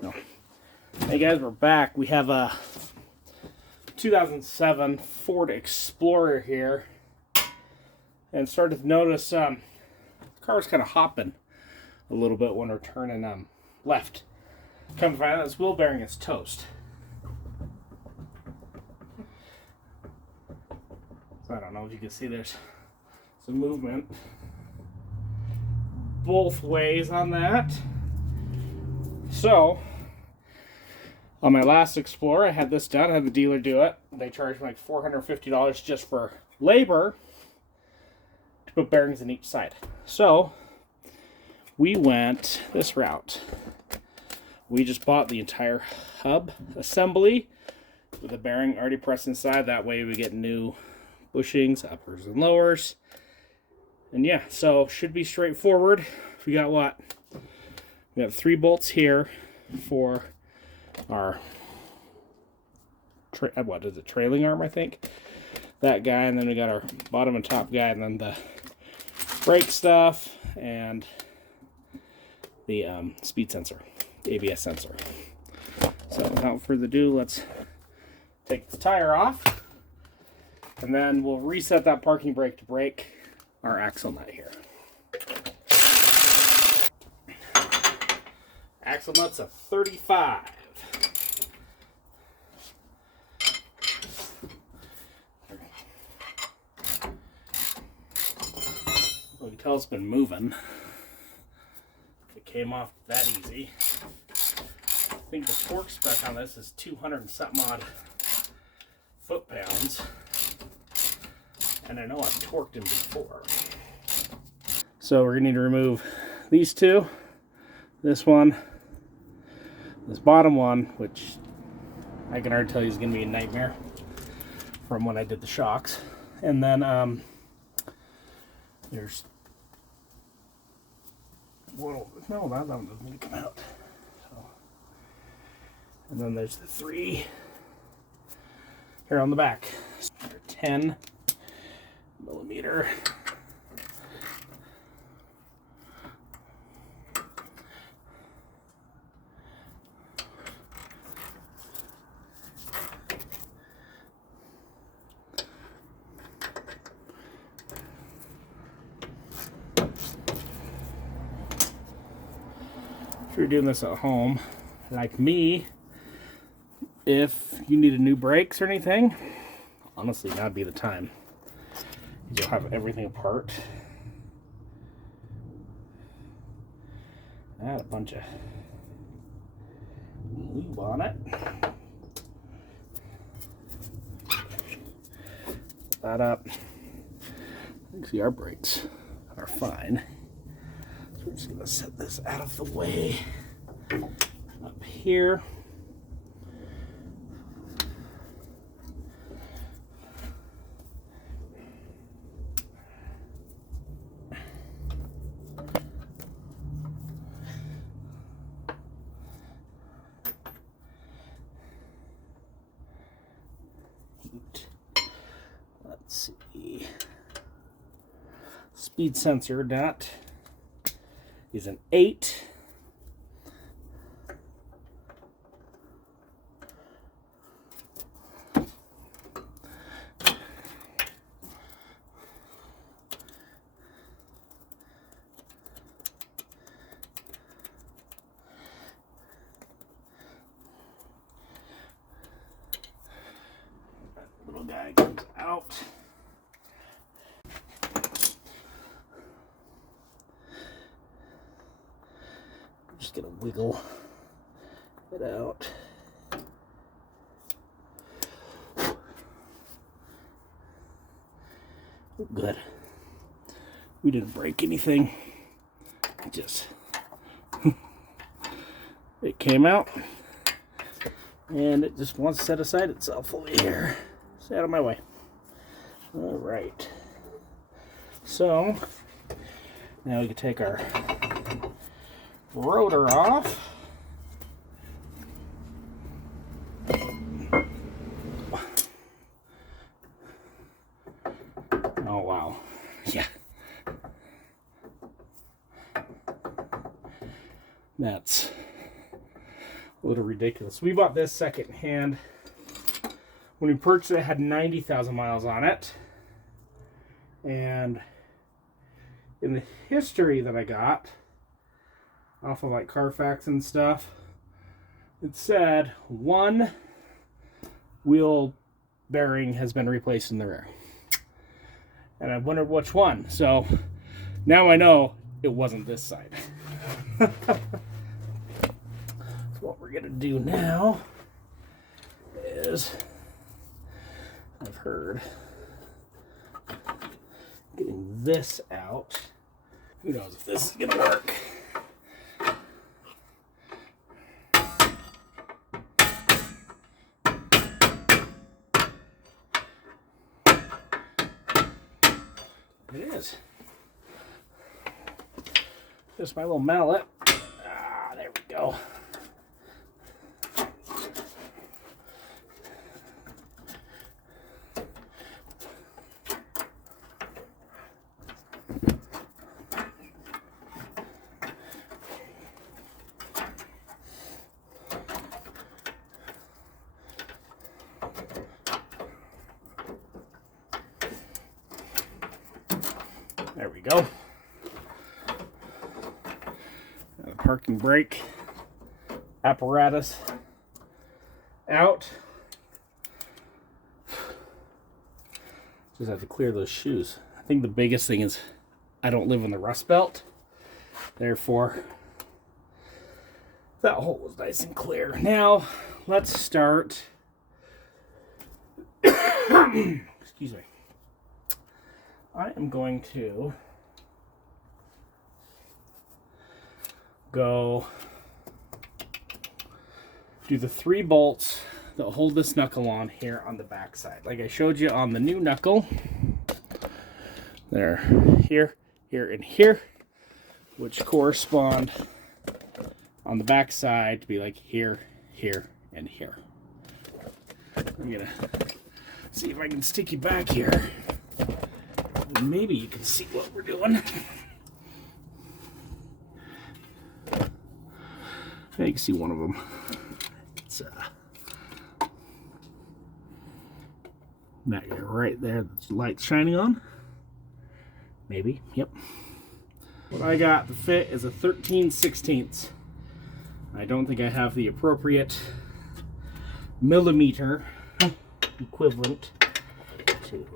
No. Hey guys, we're back. We have a 2007 Ford Explorer here, and started to notice the car's kind of hopping a little bit when we're turning left. Come to find out, this wheel bearing is toast. So I don't know if you can see there's some movement both ways on that. So on my last Explorer, I had this done. I had the dealer do it. They charged me like $450 just for labor to put bearings in each side. So we went this route. We just bought the entire hub assembly with the bearing already pressed inside. That way we get new bushings, uppers and lowers. And yeah, so should be straightforward. We got what? We have 3 bolts here for our what is it, trailing arm, I think, that guy, and then we got our bottom and top guy, and then the brake stuff and the speed sensor, ABS sensor. So without further ado, let's take the tire off, and then we'll reset that parking brake to brake our axle nut here. Axle nut's a 35. You can tell it's been moving. It came off that easy. I think the torque spec on this is 200 and something odd foot-pounds. And I know I've torqued him before. So we're going to need to remove these two. This one. This bottom one, which I can already tell you is going to be a nightmare from when I did the shocks. And then there's no, that one doesn't need to come out. So, and then there's the 3 here on the back. So 10 millimeter. If you're doing this at home, like me, if you needed new brakes or anything, honestly, that'd be the time. You'll have everything apart. I had a bunch of lube on it. Put that up. You can see our brakes are fine. So we're just going to set this out of the way up here. Let's see. Speed sensor, that is an 8. That little guy comes out. Just gonna wiggle it out. Oh, good. We didn't break anything. Just it came out, and it just wants to set aside itself over here. Stay out of my way. All right. So now we can take our rotor off. Oh wow. Yeah. That's A little ridiculous. We bought this second hand. When we purchased it, it had 90,000 miles on it. And in the history that I got off of like Carfax and stuff, it said one wheel bearing has been replaced in the rear. And I wondered which one. So now I know it wasn't this side. So what we're gonna do now is, I've heard, getting this out. Who knows if this is gonna work. It is. Just my little mallet. Ah, there we go. There we go. The parking brake apparatus out. Just have to clear those shoes. I think the biggest thing is I don't live in the Rust Belt. Therefore, that hole was nice and clear. Now, let's start. Excuse me. I am going to go do the 3 bolts that hold this knuckle on here on the back side. Like I showed you on the new knuckle. There, here, here, and here, which correspond on the back side to be like here, here, and here. I'm gonna see if I can stick you back here. Maybe you can see what we're doing. Yeah, you can see one of them. It's that guy right there, the light's shining on. Maybe, yep. What I got to fit is a 13/16. I don't think I have the appropriate millimeter equivalent to.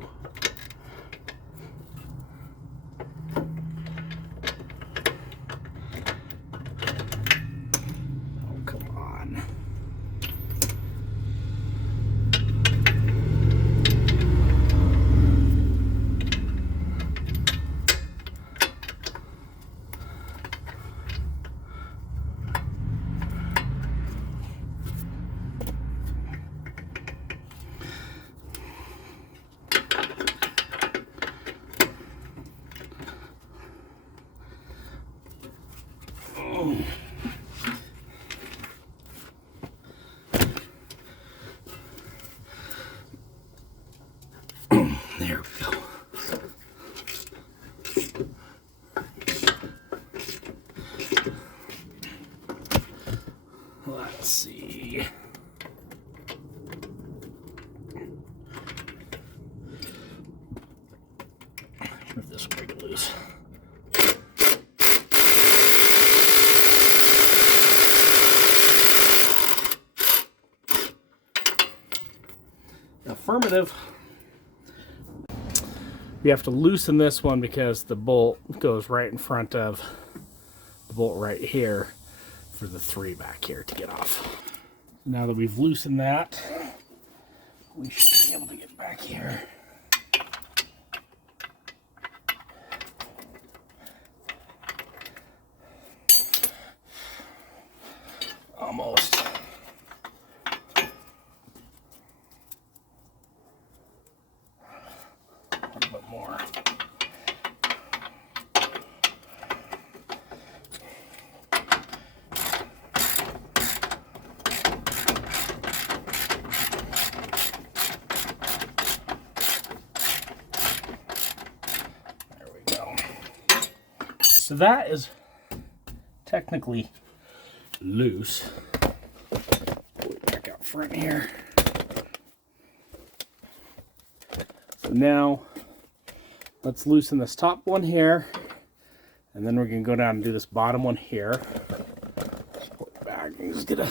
There we go. Let's see. If this will break it loose. Affirmative. You have to loosen this one because the bolt goes right in front of the bolt right here for the 3 back here to get off. Now that we've loosened that, we should be able to get back here. Almost. A little bit more. There we go. So that is technically loose. Pull it back out front here. So now let's loosen this top one here, and then we're going to go down and do this bottom one here. Just pull it back and just get a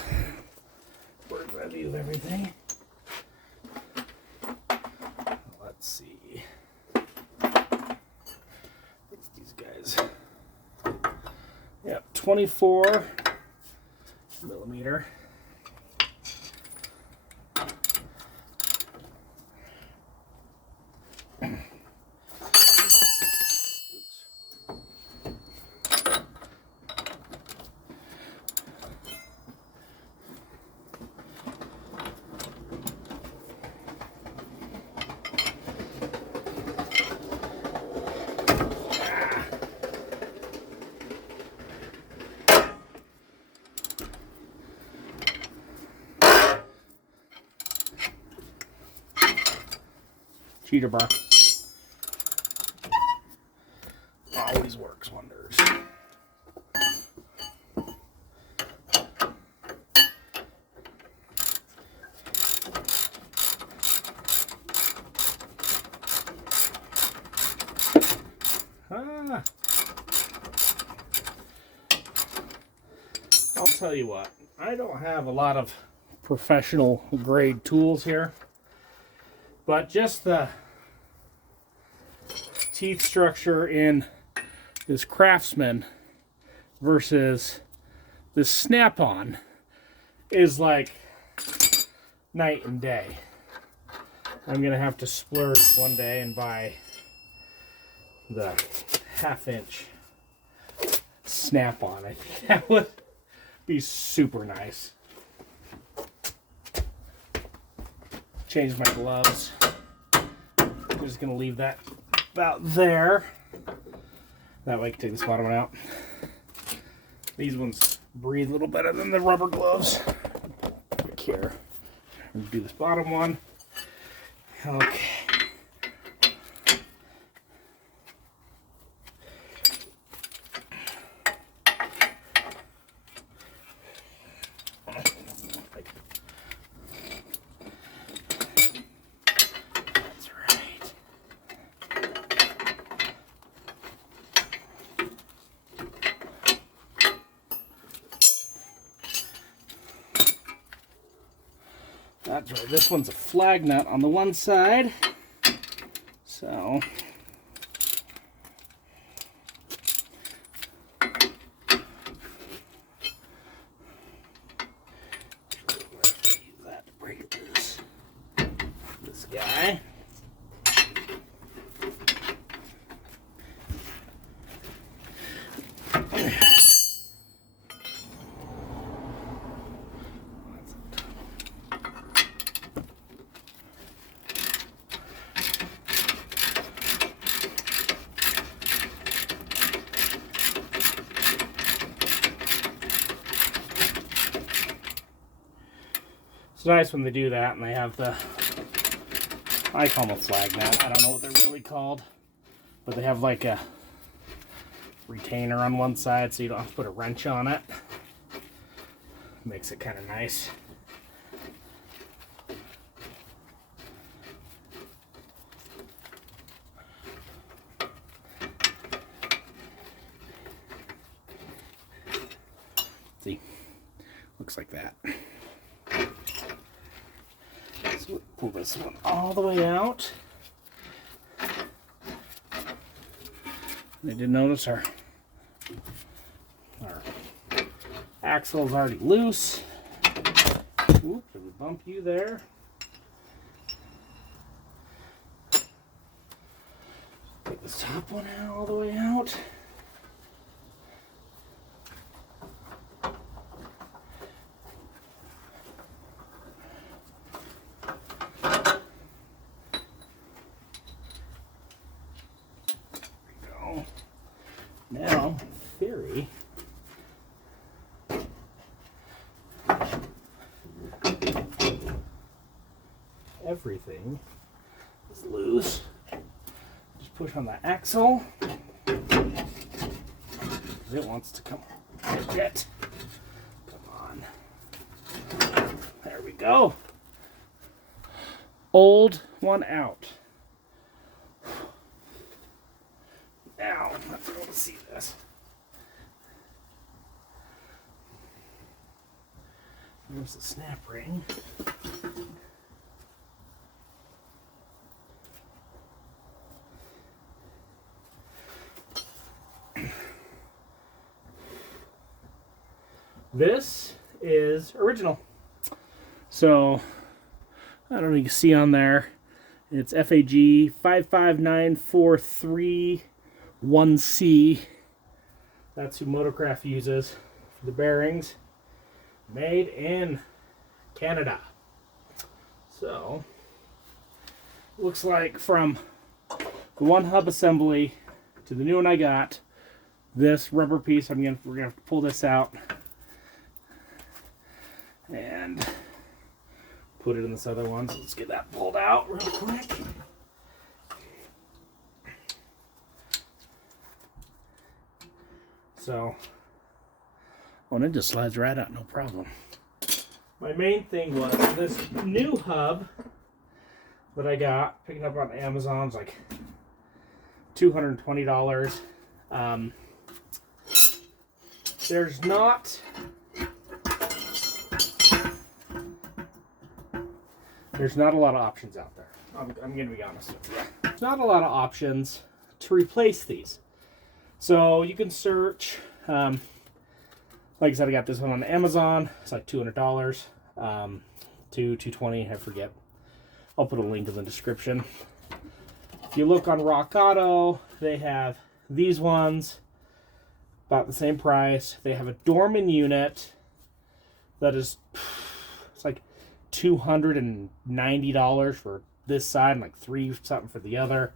bird's eye view of everything. Let's see. These guys. Yep, 24 millimeter. Cheater bar. Always works wonders. I'll tell you what, I don't have a lot of professional grade tools here, but just the teeth structure in this Craftsman versus this Snap-on is like night and day. I'm gonna have to splurge one day and buy the 1/2 inch Snap-on. I think that would be super nice. Change my gloves. I'm just gonna leave that about there. That way I can take this bottom one out. These ones breathe a little better than the rubber gloves. Back here. I'm gonna do this bottom one. Okay. That's right, this one's a flag nut on the one side, so use that to break loose this guy. It's nice when they do that and they have the, I call them a flag nut. I don't know what they're really called, but they have like a retainer on one side so you don't have to put a wrench on it. Makes it kind of nice. See, looks like that. So pull this one all the way out. I did notice our axle is already loose. Oop, did we bump you there? Take this top one out all the way out. Now, in theory, everything is loose. Just push on the axle. It wants to come. Yet. Come on. go. Old one out. Now, I'm not able to see this. There's the snap ring. This is original. So, I don't know if you can see on there. It's FAG 559431C. That's who Motorcraft uses for the bearings. Made in Canada. So, looks like from the one hub assembly to the new one I got, this rubber piece, we're gonna have to pull this out and put it in this other one. So let's get that pulled out real quick. So, oh, and it just slides right out, no problem. My main thing was this new hub that I got, picking up on Amazon, it's like $220. There's not a lot of options out there. I'm going to be honest with you. There's not a lot of options to replace these. So you can search, like I said, I got this one on Amazon. It's like $200, $220, I forget. I'll put a link in the description. If you look on Rock Auto, they have these ones, about the same price. They have a Dorman unit that is, it's like $290 for this side and like $3 something for the other.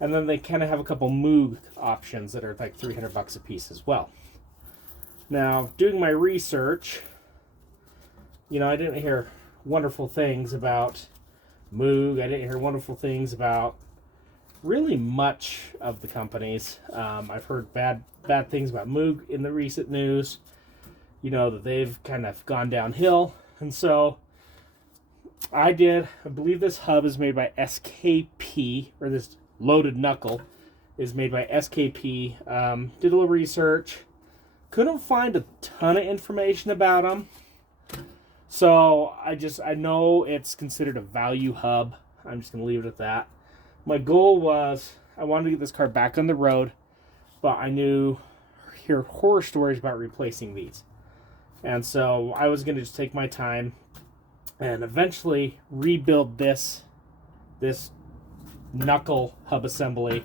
And then they kind of have a couple Moog options that are like $300 a piece as well. Now, doing my research, you know, I didn't hear wonderful things about Moog. I didn't hear wonderful things about really much of the companies. I've heard bad things about Moog in the recent news. You know, that they've kind of gone downhill. And so I believe this hub is made by SKP, or this loaded knuckle is made by SKP. Did a little research. Couldn't find a ton of information about them. So I know it's considered a value hub. I'm just going to leave it at that. My goal was I wanted to get this car back on the road, but I hear horror stories about replacing these. And so I was going to just take my time and eventually rebuild this knuckle hub assembly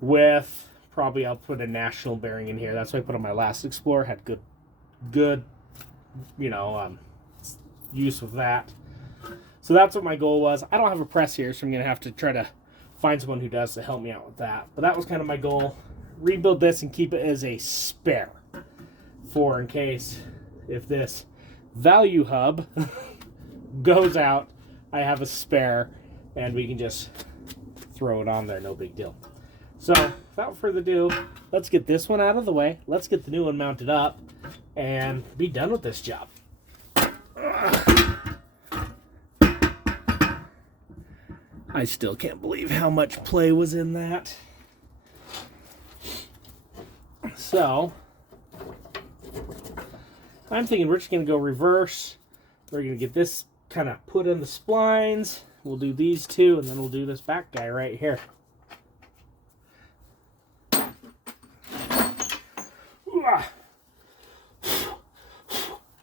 with, probably I'll put a national bearing in here. That's what I put on my last Explorer. Had good, you know, use of that. So that's what my goal was. I don't have a press here, so I'm going to have to try to find someone who does to help me out with that. But that was kind of my goal. Rebuild this and keep it as a spare for in case if this value hub goes out, I have a spare and we can just throw it on there, no big deal. So without further ado, let's get this one out of the way. Let's get the new one mounted up and be done with this job. I still can't believe how much play was in that. So I'm thinking we're just going to go reverse. We're going to get this kind of put in the splines. We'll do these two, and then we'll do this back guy right here.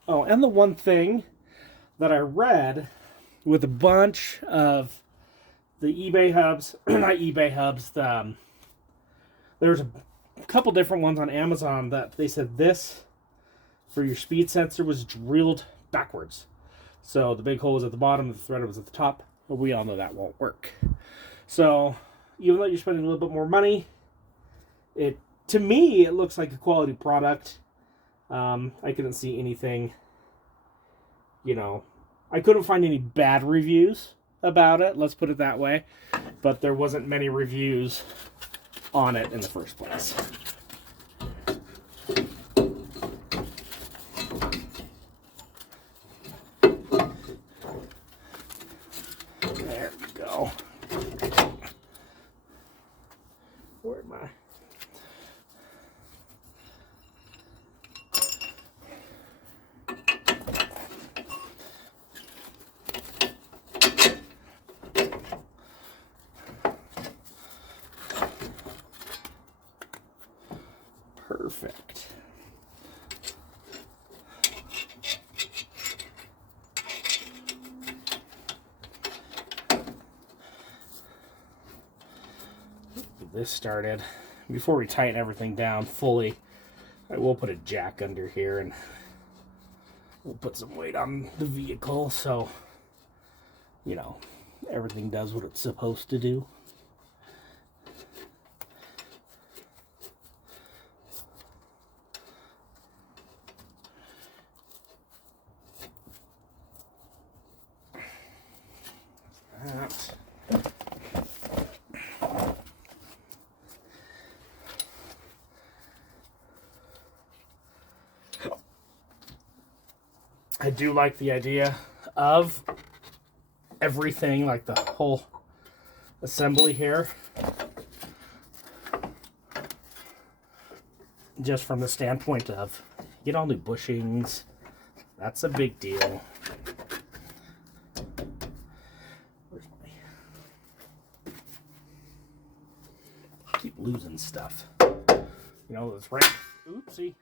Oh, and the one thing that I read with a bunch of the eBay hubs, not eBay hubs, there's a couple different ones on Amazon that they said this for your speed sensor was drilled backwards. So the big hole was at the bottom, the thread was at the top, but we all know that won't work. So even though you're spending a little bit more money, to me, it looks like a quality product. I couldn't see anything, you know, I couldn't find any bad reviews about it, let's put it that way, but there wasn't many reviews on it in the first place. Perfect. Get this started. Before we tighten everything down fully, I will put a jack under here and we'll put some weight on the vehicle so, you know, everything does what it's supposed to do. That. I do like the idea of everything, like the whole assembly here, just from the standpoint of you get all new bushings. That's a big deal. Where's my... keep losing stuff. You know, it's right. Oopsie.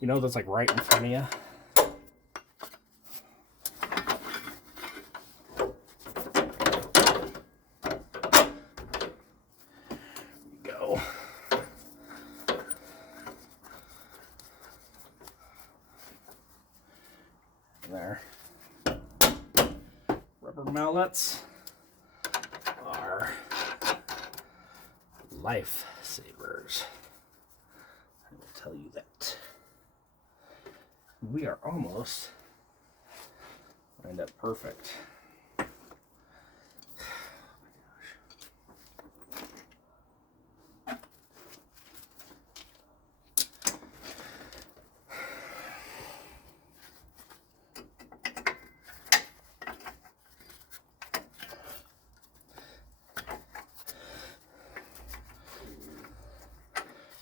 You know that's like right in front of you. Go. There. Rubber mallets are lifesavers. I will tell you that. We are almost lined up perfect. I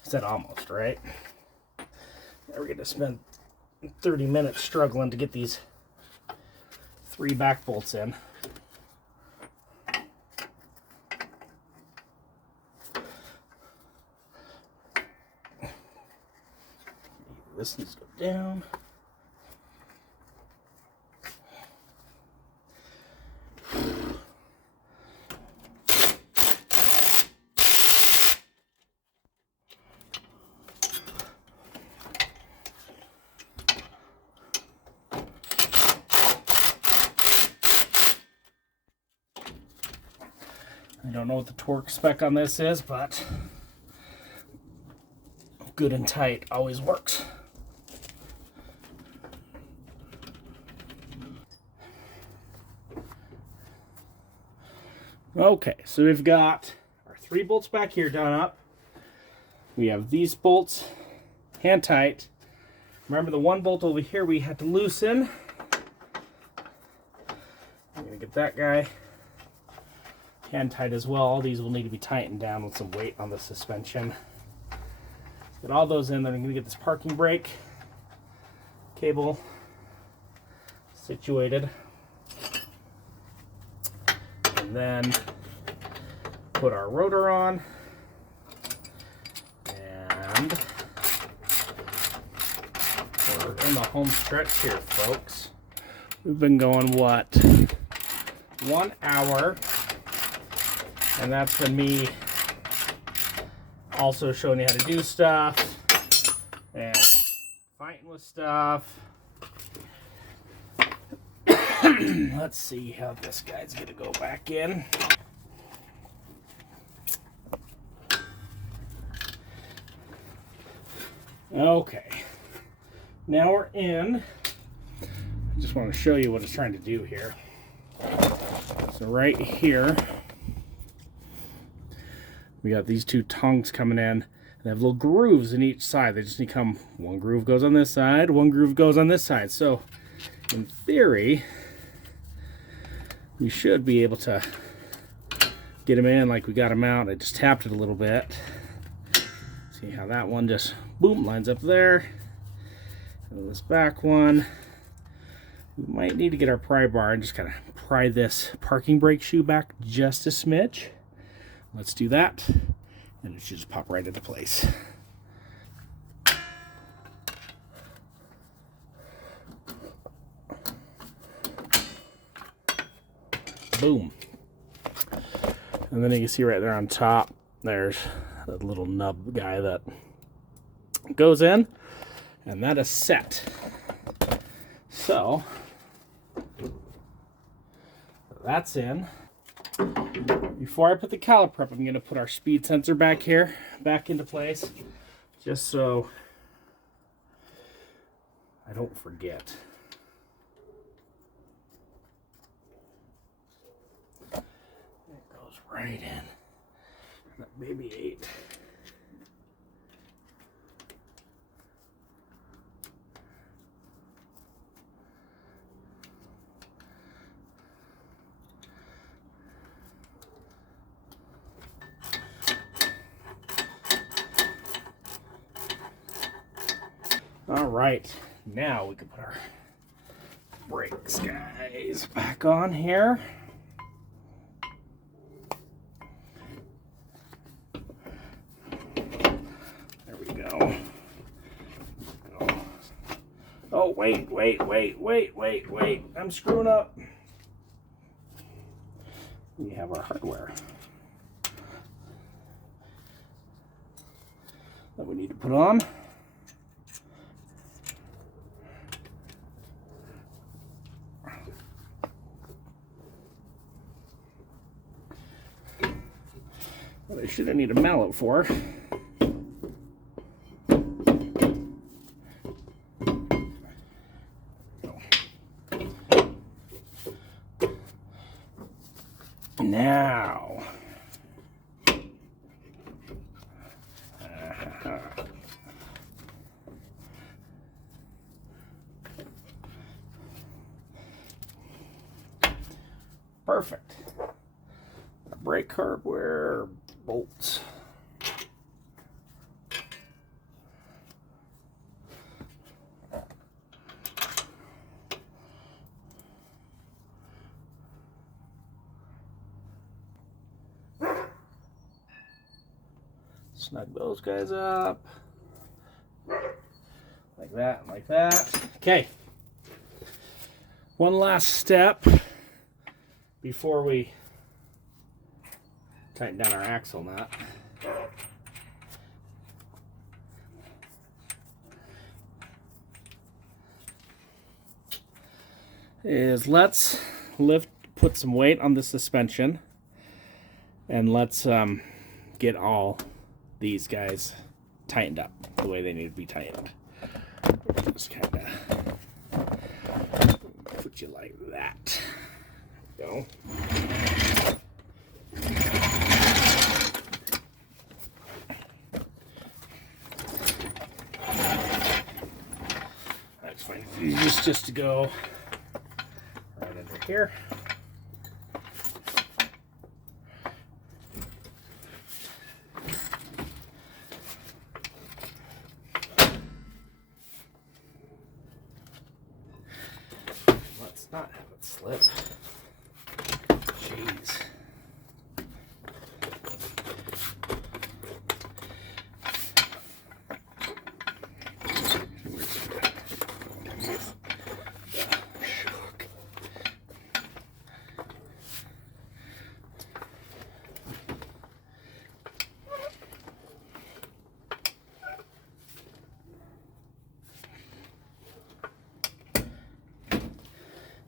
said almost, right? Now we're going to spend 30 minutes struggling to get these 3 back bolts in. This needs to go down. I don't know what the torque spec on this is, but good and tight always works. Okay, so we've got our 3 bolts back here done up. We have these bolts hand tight. Remember the 1 bolt over here we had to loosen. I'm gonna get that guy hand tight as well. All these will need to be tightened down with some weight on the suspension. Get all those in. Then I'm going to get this parking brake cable situated. And then put our rotor on. And we're in the home stretch here, folks. We've been going, what, 1 hour. And that's been me also showing you how to do stuff and fighting with stuff. Let's see how this guy's gonna go back in. Okay, now we're in. I just want to show you what it's trying to do here. So right here, we got these 2 tongues coming in. They have little grooves in each side. They just need to come, 1 groove goes on this side, 1 groove goes on this side. So in theory, we should be able to get them in like we got them out. I just tapped it a little bit. See how that one just, boom, lines up there. And this back one, we might need to get our pry bar and just kind of pry this parking brake shoe back just a smidge. Let's do that, and it should just pop right into place. Boom. And then you can see right there on top, there's that little nub guy that goes in, and that is set. So that's in. Before I put the caliper up, I'm going to put our speed sensor back into place, just so I don't forget. It goes right in. That baby 8. All right, now we can put our brakes, guys, back on here. There we go. Oh, wait. I'm screwing up. We have our hardware that we need to put on. What I should need a mallet for. Now. Perfect. Brake hardware bolts. Snug those guys up. Like that, like that. Okay. One last step before we tighten down our axle nut. Let's put some weight on the suspension, and let's get all these guys tightened up the way they need to be tightened. Just kind of put you like that. Go. That's fine. Just to go right under here. Let's not have it slip. Jeez.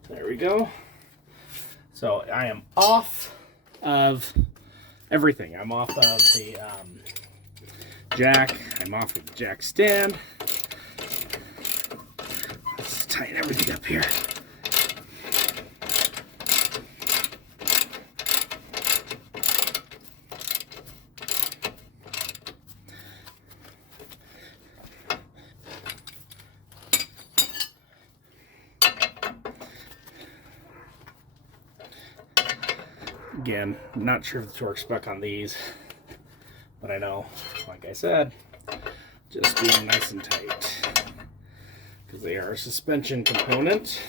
There we go. So I am off of everything. I'm off of the jack. I'm off of the jack stand. Let's tighten everything up here. Again, not sure if the torque spec on these, but I know, like I said, just being nice and tight because they are a suspension component.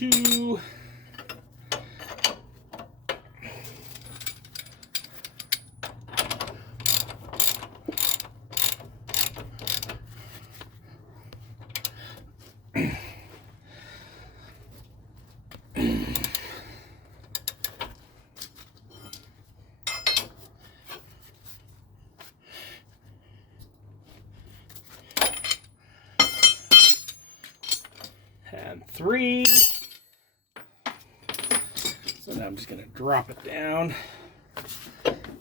2. And 3. So now I'm just going to drop it down.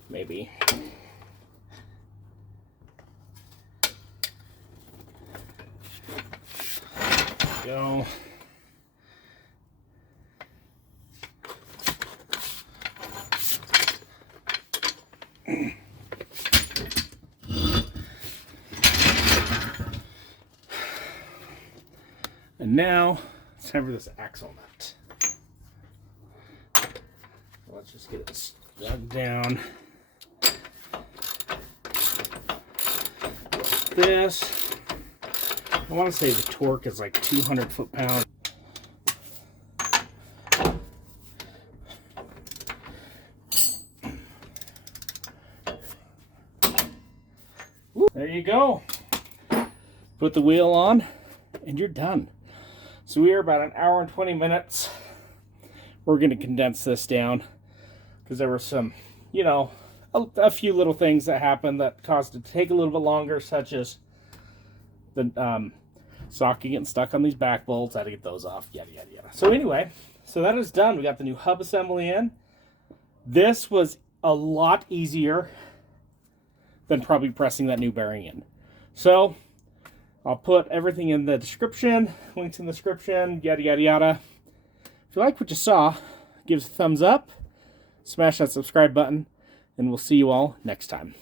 Maybe. There we go. And now it's time for this axle nut. Let's just get it stuck down. This, I want to say the torque is like 200 foot-pounds. There you go. Put the wheel on and you're done. So we are about an hour and 20 minutes. We're going to condense this down because there were some, you know, a few little things that happened that caused it to take a little bit longer, such as the socket getting stuck on these back bolts. I had to get those off, yada, yada, yada. So anyway, so that is done. We got the new hub assembly in. This was a lot easier than probably pressing that new bearing in. So I'll put everything in the description, links in the description, yada, yada, yada. If you like what you saw, give us a thumbs up, smash that subscribe button, and we'll see you all next time.